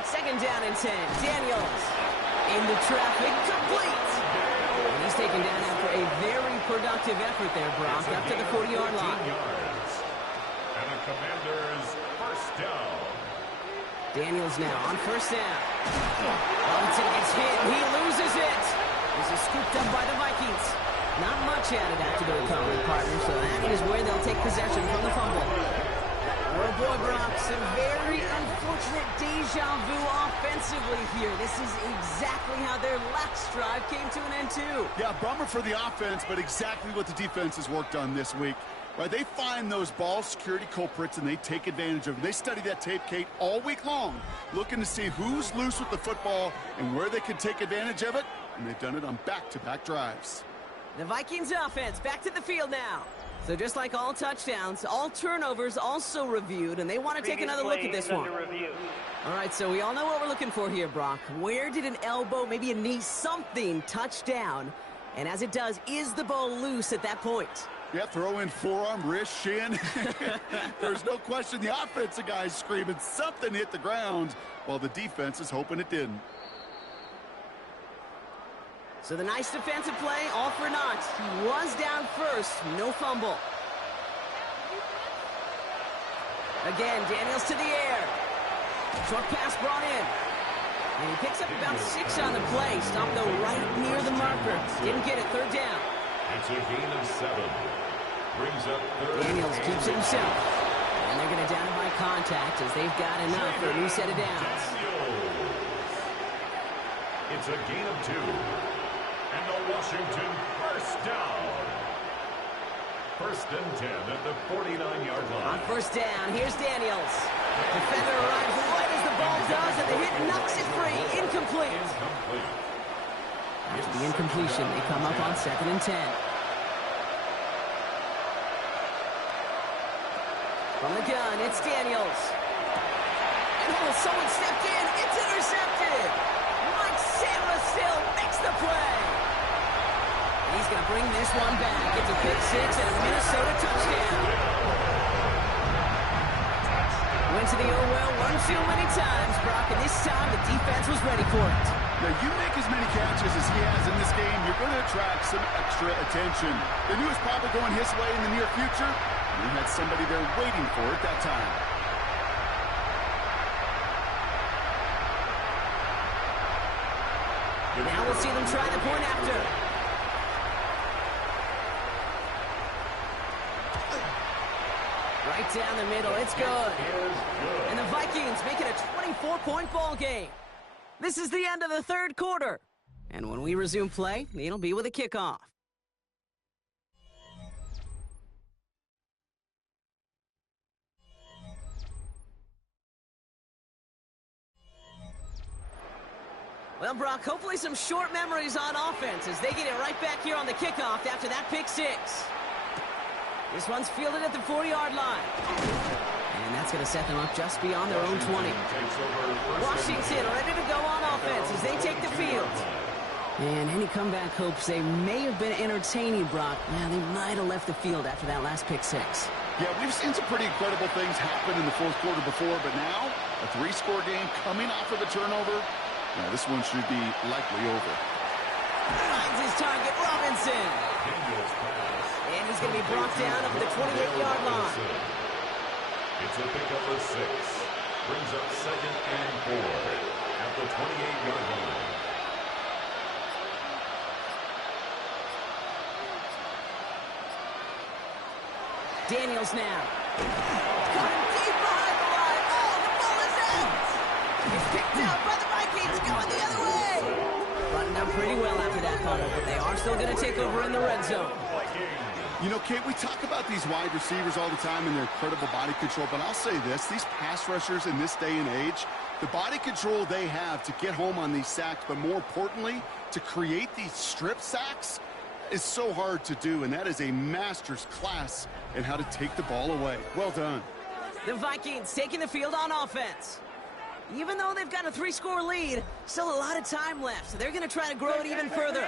Second down and 10. Daniels into traffic, complete. And he's taken down after a very productive effort there, Brock, up to the 40-yard line. And the Commanders first down. Daniels now on first down. Robinson gets hit, and he loses it. This is scooped up by the Vikings. Not much added after the recovery, partner, so that is where they'll take possession from the fumble. Oh boy, Brock, some very unfortunate deja vu offensively here. This is exactly how their last drive came to an end too. Yeah, bummer for the offense, but exactly what the defense has worked on this week. Right, they find those ball security culprits and they take advantage of them. They study that tape, Kate, all week long, looking to see who's loose with the football and where they can take advantage of it, and they've done it on back-to-back drives. The Vikings offense back to the field now. So just like all touchdowns, all turnovers also reviewed, and they want to take another look at this one. All right, so we all know what we're looking for here, Brock. Where did an elbow, maybe a knee, something touch down? And as it does, is the ball loose at that point? Yeah, throw in forearm, wrist, shin. There's no question the offensive guy's screaming something hit the ground while the defense is hoping it didn't. So the nice defensive play, all for naught. He was down first, no fumble. Again, Daniels to the air. Short pass brought in. And he picks up about 6 on the play. Stopped though right near the marker. Didn't get it, third down. It's a gain of 7. Brings up third. Daniels keeps it himself. And they're going to down by contact as they've got enough for a new set of downs. It's a gain of 2. And the Washington first down. First and 10 at the 49-yard line. On first down, here's Daniels. Defender arrives right as the ball does, and the hit knocks it free. Incomplete. After the incompletion, they come up on 2nd and 10. From the gun, it's Daniels. And oh, someone stepped in. It's intercepted. Mike Samuel makes the play. He's going to bring this one back. It's a pick 6 and a Minnesota touchdown. Went to the well one too many times, Brock, and this time the defense was ready for it. Now, you make as many catches as he has in this game, you're going to attract some extra attention. They knew it was probably going his way in the near future, and he had somebody there waiting for it that time. Now we'll see them try the point after. Right down the middle, it's good. And the Vikings make it a 24-point ball game. This is the end of the third quarter. And when we resume play, it'll be with a kickoff. Well, Brock, hopefully some short memories on offense as they get it right back here on the kickoff after that pick six. This one's fielded at the 4-yard line. And that's going to set them up just beyond their own 20. Washington ready to go on offense as they take the field. And any comeback hopes they may have been entertaining, Brock. Now, they might have left the field after that last pick six. Yeah, we've seen some pretty incredible things happen in the fourth quarter before, but now a 3-score game coming off of a turnover. Now, this one should be likely over. Finds his target, Robinson. And he's going to be brought down up at the 28-yard line. It's a pickup of 6. Brings up 2nd and 4 at the 28-yard line. Daniels now. Coming deep behind the line. Oh, the ball is out. It's picked out by the Vikings going the other way. Running up pretty well after that fumble, but they are still going to take over in the red zone. You know, Kate, we talk about these wide receivers all the time and their incredible body control, but I'll say this, these pass rushers in this day and age, the body control they have to get home on these sacks, but more importantly, to create these strip sacks is so hard to do, and that is a master's class in how to take the ball away. Well done. The Vikings taking the field on offense. Even though they've got a 3-score lead, still a lot of time left, so they're going to try to grow it even further.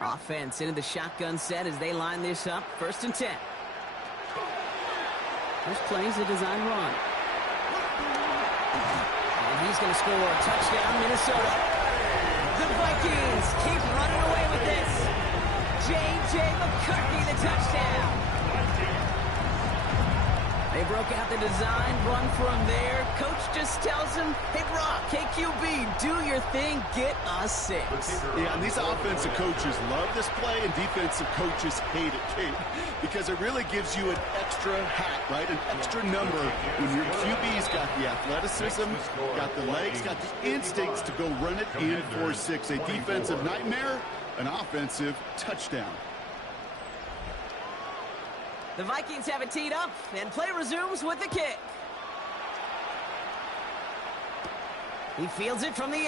Offense into the shotgun set as they line this up. 1st and 10. First play's a design run. And he's going to score. Touchdown, Minnesota. The Vikings keep running away with this. J.J. McCarthy, the touchdown. They broke out the design, run from there. Coach just tells him, hey, Brock, KQB, do your thing, get us 6. Yeah, and these offensive coaches love this play, and defensive coaches hate it, Kate, because it really gives you an extra hat, right? An extra number when your QB's got the athleticism, got the legs, got the instincts to go run it in for 6. A defensive nightmare, an offensive touchdown. The Vikings have it teed up, and play resumes with the kick. He fields it from the 8.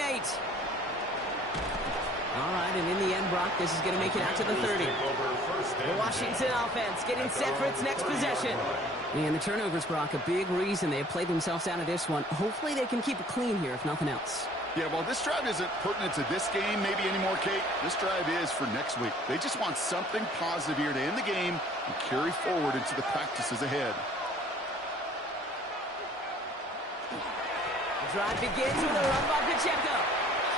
All right, and in the end, Brock, this is going to make it out to the 30. The Washington offense getting set for its next possession. And the turnovers, Brock, a big reason they have played themselves out of this one. Hopefully they can keep it clean here, if nothing else. Yeah, well, this drive isn't pertinent to this game maybe anymore, Kate. This drive is for next week. They just want something positive here to end the game and carry forward into the practices ahead. The drive begins with a run by Pacheco.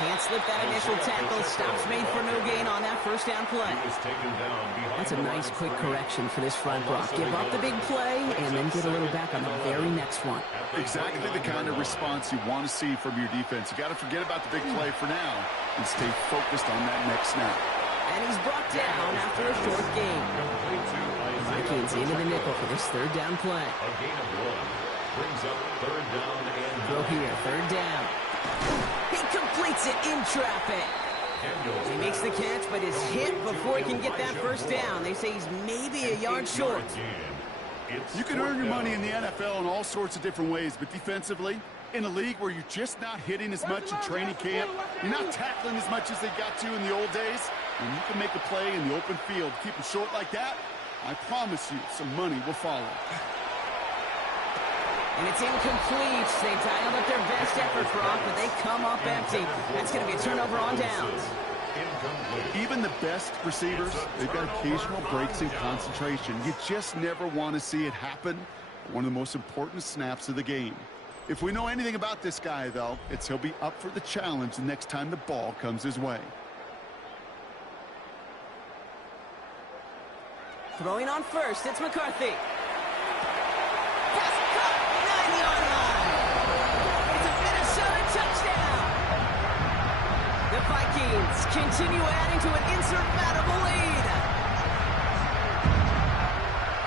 Can't slip that initial tackle. Stops made for no gain on that first down play. That's a nice quick correction for this front, Brock. Give up the big play and then get a little back on the very next one. Exactly the kind of response you want to see from your defense. You got to forget about the big play for now and stay focused on that next snap. And he's brought down after a short gain. Vikings into the nickel for this 3rd down play. A gain of 1 brings up 3rd down and Throw here, 3rd down. He completes it in traffic. He makes the catch, but is hit before he can get that first down. They say he's maybe a yard short. You can earn your money in the NFL in all sorts of different ways, but defensively, in a league where you're just not hitting as much in training camp, you're not tackling as much as they got to in the old days, when you can make a play in the open field, keep it short like that, I promise you some money will follow. And it's incomplete. They dialed up their best effort, Brock, but they come up empty. That's going to be a turnover on downs. Even the best receivers, they've got occasional breaks in concentration. You just never want to see it happen. One of the most important snaps of the game. If we know anything about this guy, though, it's he'll be up for the challenge the next time the ball comes his way. Throwing on first, it's McCarthy. Pass caught, 9-yard line. It's a Minnesota touchdown. The Vikings continue adding to an insurmountable lead.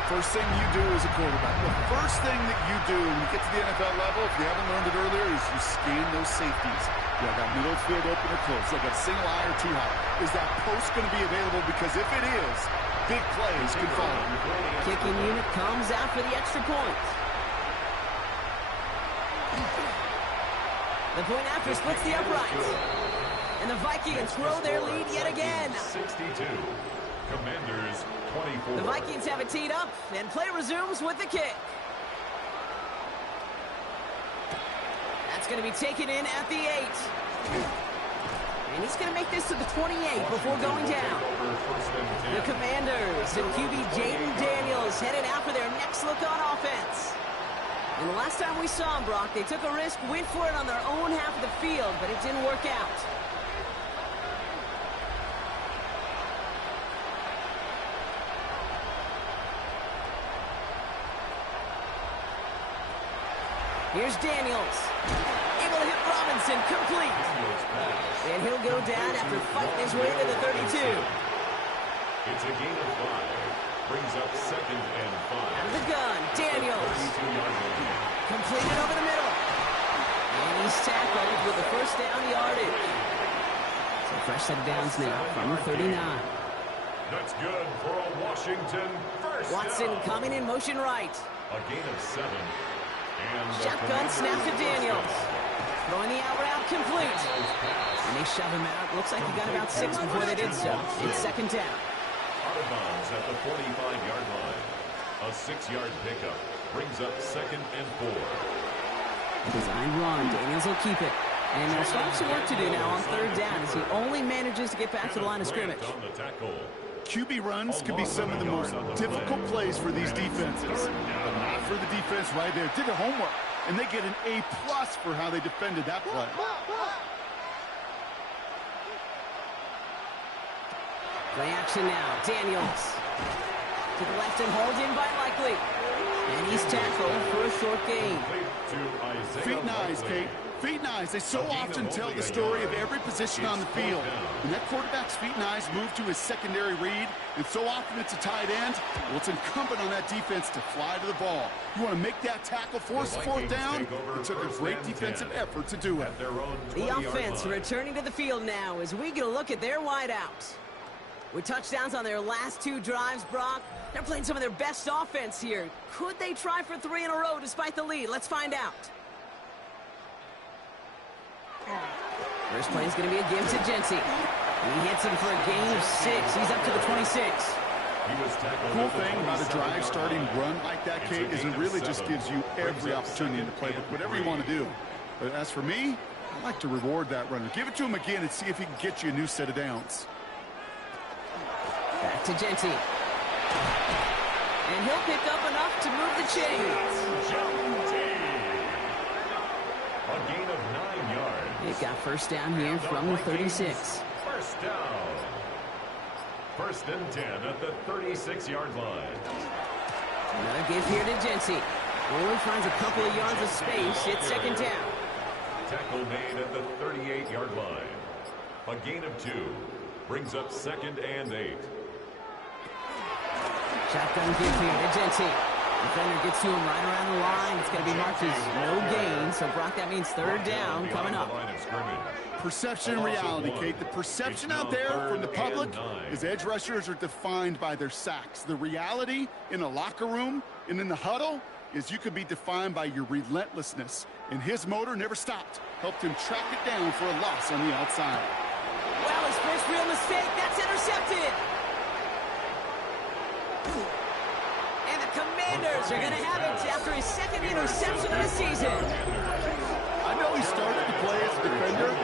First thing you do as a quarterback, the first thing that you do when you get to the NFL level, if you haven't learned it earlier, is you scan those safeties. You got middle field open or close. Like a single high or too high. Is that post going to be available? Because if it is, big plays can follow. Kicking unit comes out for the extra point. The point after splits the uprights. And the Vikings grow their lead yet again. 62. Commanders 24. The Vikings have it teed up, and play resumes with the kick. That's going to be taken in at the 8. And he's going to make this to the 28 before going down. The Commanders and QB Jaden Daniels headed out for their next look on offense. And the last time we saw him, Brock, they took a risk, went for it on their own half of the field, but it didn't work out. Here's Daniels. Able to hit Robinson, complete. And he'll go down after fighting his way to the 32. It's a gain of 5. Brings up 2nd and 5. Out of the gun, Daniels. Completed over the middle. And he's tackled with the first down yardage. So fresh set of downs now from the 39. That's good for a Washington first Watson down. coming in motion right. A gain of 7. And Shotgun snap to Daniels. Throwing the out route complete. And they shove him out. Looks like he got about 6 before they did so. It's 2nd down. Out of bounds at the 45-yard line. A 6-yard pickup brings up 2nd and 4. Design run. Daniels will keep it. And there's some work to do now on 3rd down as he only manages to get back to the line of scrimmage. On the tackle. QB runs can be some of the most difficult plays for these defenses. But not for the defense right there. Did their homework, and they get an A+ for how they defended that play. Play action now. Daniels. To the left and hauled in by Likely. And he's tackled for a short gain. Feet and eyes, Kate. Feet and eyes. They so often tell the story of every position on the field. When that quarterback's feet and eyes move to his secondary read, and so often it's a tight end, well, it's incumbent on that defense to fly to the ball. You want to make that tackle, force 4th down? It took a great defensive effort to do it. The offense returning to the field now as we get a look at their wideouts. With touchdowns on their last 2 drives, Brock, they're playing some of their best offense here. Could they try for 3 in a row despite the lead? Let's find out. First play is going to be a give to Jency. He hits him for a gain of 6. He's up to the 26. Cool thing about a drive starting run like that, Kate, is it really just gives you every opportunity in the playbook, whatever you want to do. But as for me, I like to reward that runner. Give it to him again and see if he can get you a new set of downs. Back to Jency. And he'll pick up enough to move the chains. A gain of 9 yards. They've got first down here from the 36. First down. 1st and 10 at the 36-yard line. Another give here to Jency. Only finds a couple of yards of space. It's 2nd down. Tackle made at the 38-yard line. A gain of 2. Brings up 2nd and 8. Shotgun give here to Jency. Defender gets to him right around the line. It's going to be marked as no gain. So, Brock, that means 3rd down coming up. Perception and reality, Kate. The perception out there from the public is edge rushers are defined by their sacks. The reality in a locker room and in the huddle is you could be defined by your relentlessness. And his motor never stopped. Helped him track it down for a loss on the outside. Well, his first real mistake. That's intercepted. And the Commanders are going to have it after his 2nd interception of the season. I know he started to play as a defender.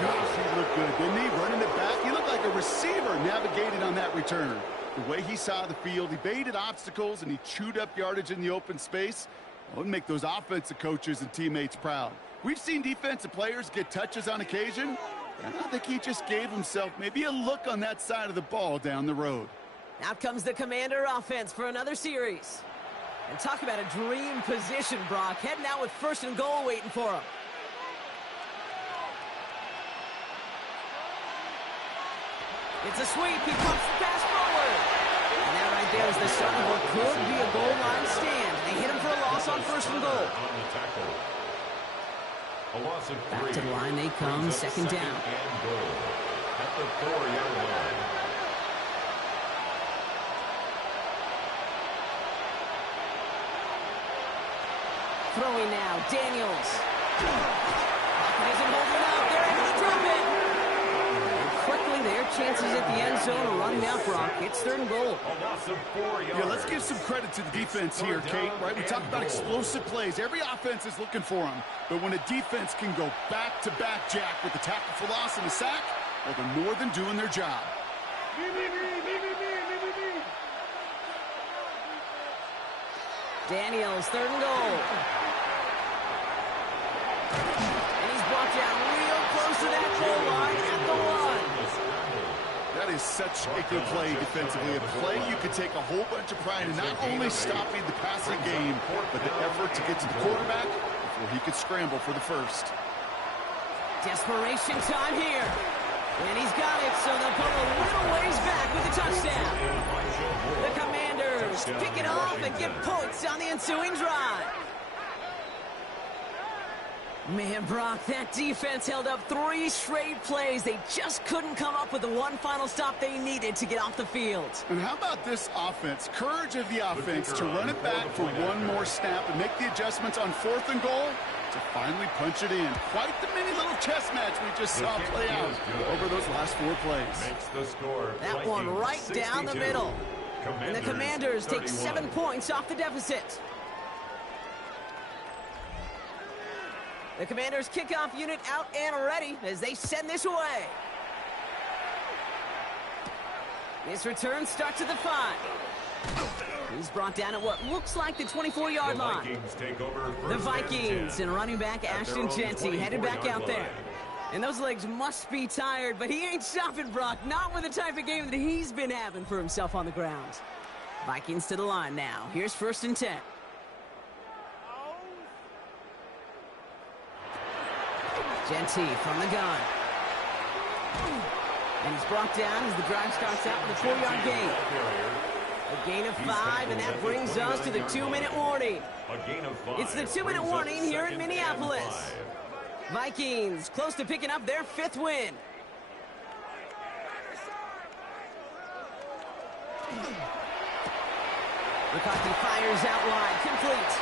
Gosh, he looked good, didn't he? Running it back. He looked like a receiver navigated on that return. The way he saw the field, he baited obstacles, and he chewed up yardage in the open space. Well, it would make those offensive coaches and teammates proud. We've seen defensive players get touches on occasion, and I think he just gave himself maybe a look on that side of the ball down the road. Out comes the Commander offense for another series. And talk about a dream position, Brock. Heading out with 1st and goal waiting for him. It's a sweep. He pumps the pass forward. And that right there is the start of what could be a goal line stand. They hit him for a loss on 1st and goal. Back to the line they come, 2nd down. At the 4-yard line. Throwing now, Daniels. It isn't holding up. They're able to drop it. their chances at the end zone are running out, Brock. It's 3rd and goal. A loss of 4 yards. Yeah, let's give some credit to the defense here, Kate, right? We talk about explosive plays. Every offense is looking for them. But when a defense can go back-to-back, Jack, with the tackle for loss and a sack, well, they're more than doing their job. Daniels, 3rd and goal. And he's brought down real close to that goal line at the 1. That is such a good play defensively. A play you could take a whole bunch of pride in not only stopping the passing game, but the effort to get to the quarterback before he could scramble for the first. Desperation time here. And he's got it, so they'll pull a little ways back with the touchdown. The Commanders pick it off and get points on the ensuing drive. Man, Brock, that defense held up 3 straight plays. They just couldn't come up with the one final stop they needed to get off the field. And how about this offense? Courage of the offense to run it back for one more snap and make the adjustments on 4th and goal to finally punch it in. Quite the mini little chess match we just saw play out over those last 4 plays. Makes the score That one right down the middle. And the Commanders take 7 points off the deficit. The Commanders' kickoff unit out and ready as they send this away. This return starts at the 5. He's brought down at what looks like the 24-yard line. The Vikings and running back Ashton Jeanty headed back out there. And those legs must be tired, but he ain't stopping, Brock. Not with the type of game that he's been having for himself on the ground. Vikings to the line now. Here's 1st and 10. Jeanty from the gun. And he's brought down as the drive starts out with a 4-yard gain. A gain of 5, and that brings us to the 2-minute warning. It's the 2-minute warning here in Minneapolis. Vikings close to picking up their 5th win. McCarthy fires out wide, complete.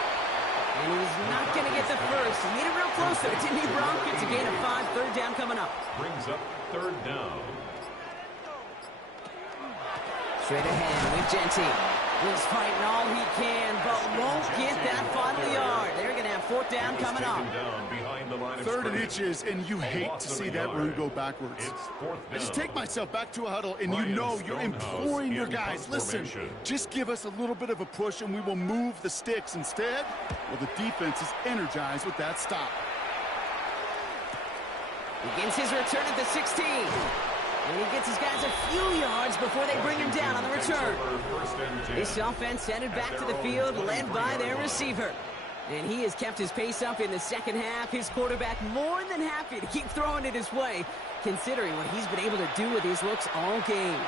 And he's not going to get the first. He made it real close, though, didn't he, Brock? Gets a gain of 5, 3rd down coming up. Brings up 3rd down. Straight ahead with Jeanty. He's fighting all he can, but won't get that final yard. They're going to have 4th down coming up. 3rd and inches, and you hate to see that run go backwards. I just take myself back to a huddle, and you know you're imploring your guys, listen, just give us a little bit of a push, and we will move the sticks. Instead, well, the defense is energized with that stop. Begins his return at the 16. And he gets his guys a few yards before they bring him down on the return. This offense headed back to the field, led by their receiver. And he has kept his pace up in the 2nd half. His quarterback more than happy to keep throwing it his way, considering what he's been able to do with these looks all game.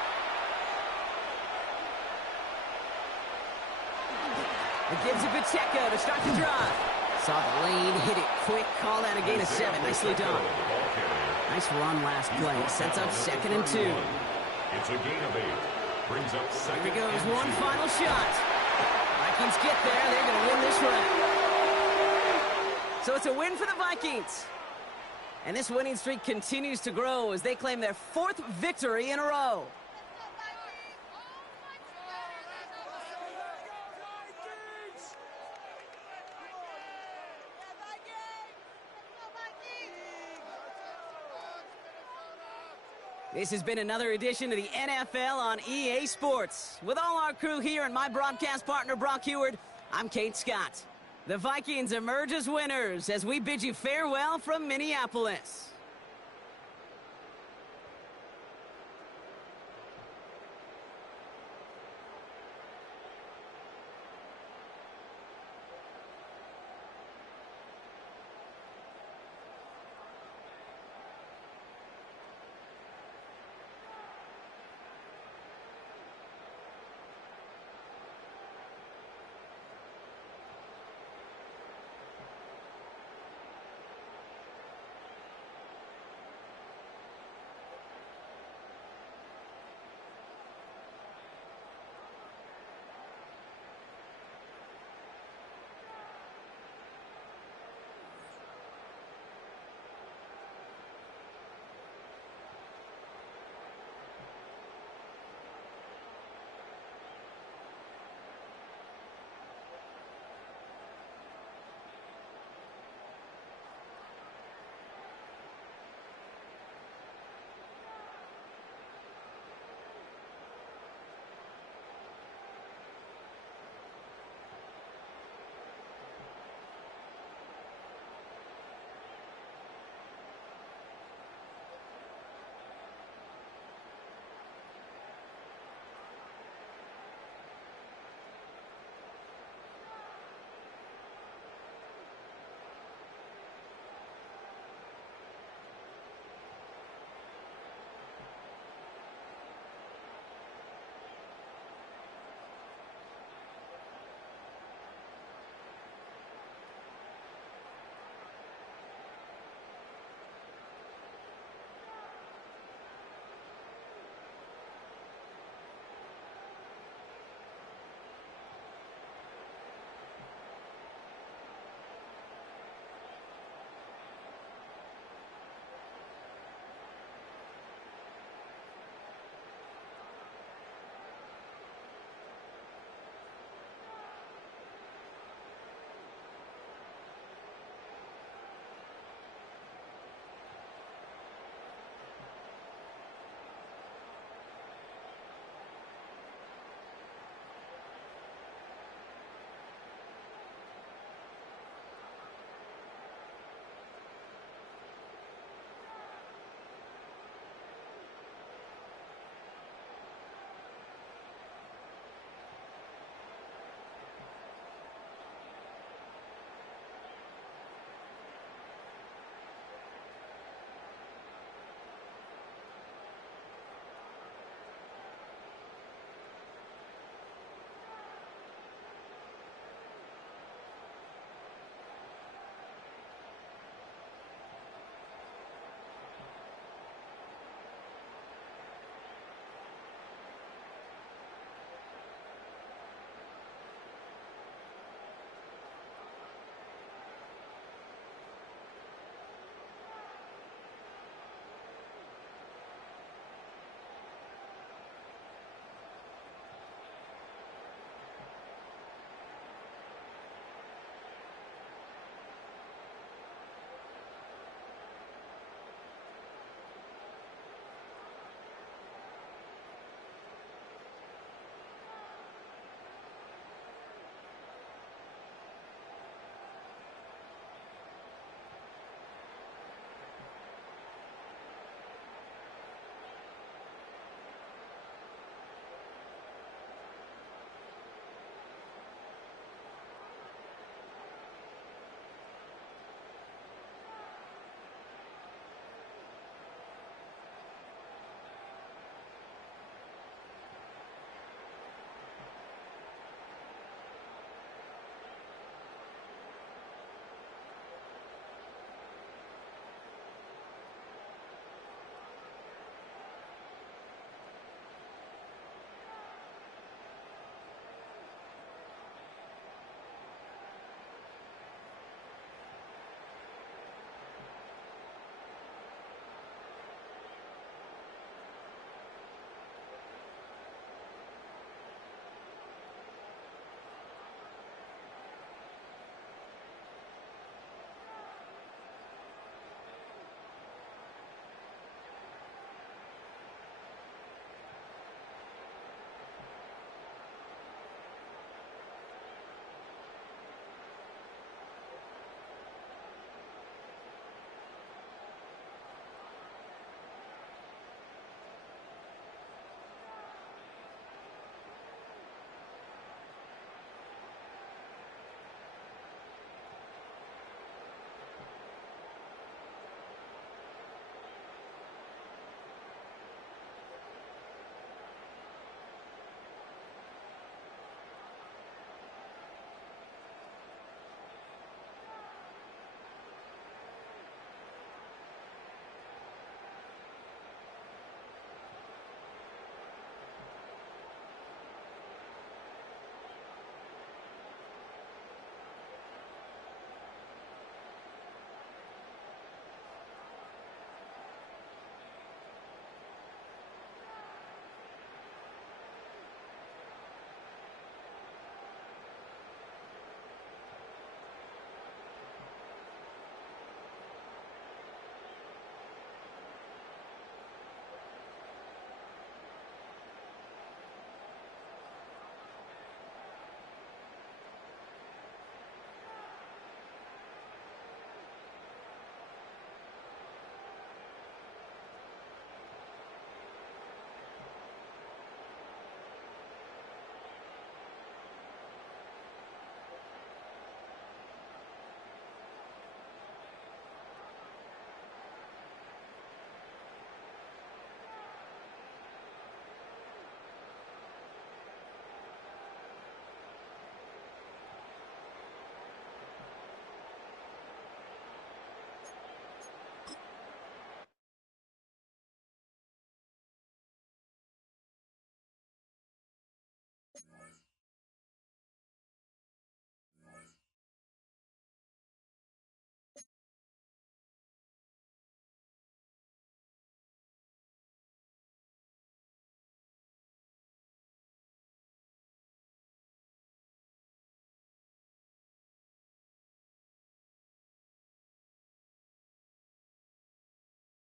It gives it Pacheco to start the drive. Saw the lane, hit it quick, call out a gain of 7. Nicely done. Nice run last play. Sets up 2nd and 2. It's a gain of 8. Brings up 2nd. Here goes one final shot. Vikings get there. They're going to win this round. So it's a win for the Vikings. And this winning streak continues to grow as they claim their 4th victory in a row. This has been another edition of the NFL on EA Sports. With all our crew here and my broadcast partner, Brock Heward, I'm Kate Scott. The Vikings emerge as winners as we bid you farewell from Minneapolis.